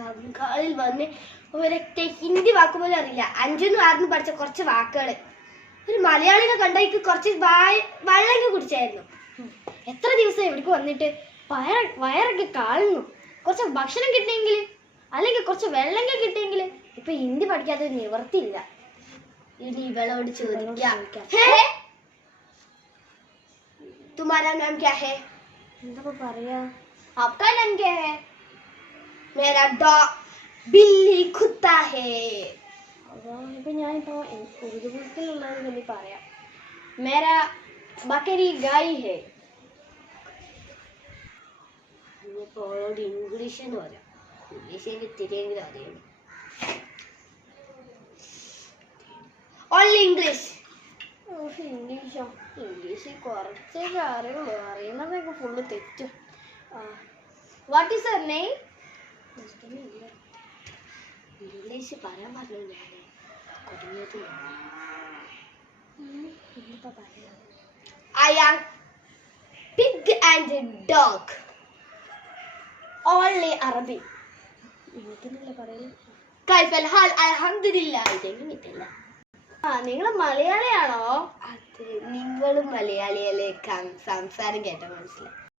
ബംഗാളിൽ വന്ന് ഒരൊറ്റ ഹിന്ദി വാക്ക് പോലും അറിയില്ല അഞ്ചുന്ന് ആറിന് പഠിച്ച കുറച്ച് വാക്കുകൾ ഒരു മലയാളിനെ കണ്ടെനിക്ക് കുറച്ച് വായ- വെള്ളം കുടിച്ചായിരുന്നു എത്ര ദിവസം ഇവിടേക്ക് വന്നിട്ട് വയറ വയറൊക്കെ കാളുന്നു കുറച്ച് ഭക്ഷണം കിട്ടിയെങ്കിൽ അല്ലെങ്കിൽ കുറച്ച് വെള്ളമൊക്കെ കിട്ടിയെങ്കിൽ ഇപ്പൊ ഹിന്ദി പഠിക്കാതെ ഒരു നിവർത്തിയില്ല ഇനി ഇവളോട് ചോദിക്കാം ചോദിക്കാം. ഹേ तुम्हारा नाम क्या है എന്താ പറയാ आपका नाम क्या है मेरा डॉग बिल्ली कुत्ता है അതാ ഇപ്പൊ ഞാനിപ്പോ ഉറുദു ബുക്കിലുള്ളത് വേണ്ടി പറയാം മേരാ ബക്കരി ഗായ് ഹേ ഇനിയിപ്പോ അവളോട് ഇംഗ്ലീഷ് എന്ന് പറയാം ഇംഗ്ലീഷ് എനിക്ക് ഇത്തിരിയെങ്കിലും അറിയണം ഓൺലി ഇംഗ്ലീഷ് ഇംഗ്ലീഷോ ഇംഗ്ലീഷ് കുറച്ചൊക്കെ അറിയുള്ളൂ അറിയുന്നതൊക്കെ ഫുള്ള് തെറ്റും what is er name English പറയാൻ പറഞ്ഞു ഞാൻ കുടുങ്ങിയത് I am pig and dog only അറബി കൈഫൽ ഹാൽ ഇതെങ്ങനെ ആ നിങ്ങൾ മലയാളിയാണോ? അതെ നിങ്ങളും മലയാളിയല്ലേ സംസാരം കേട്ട മനസ്സിലായി.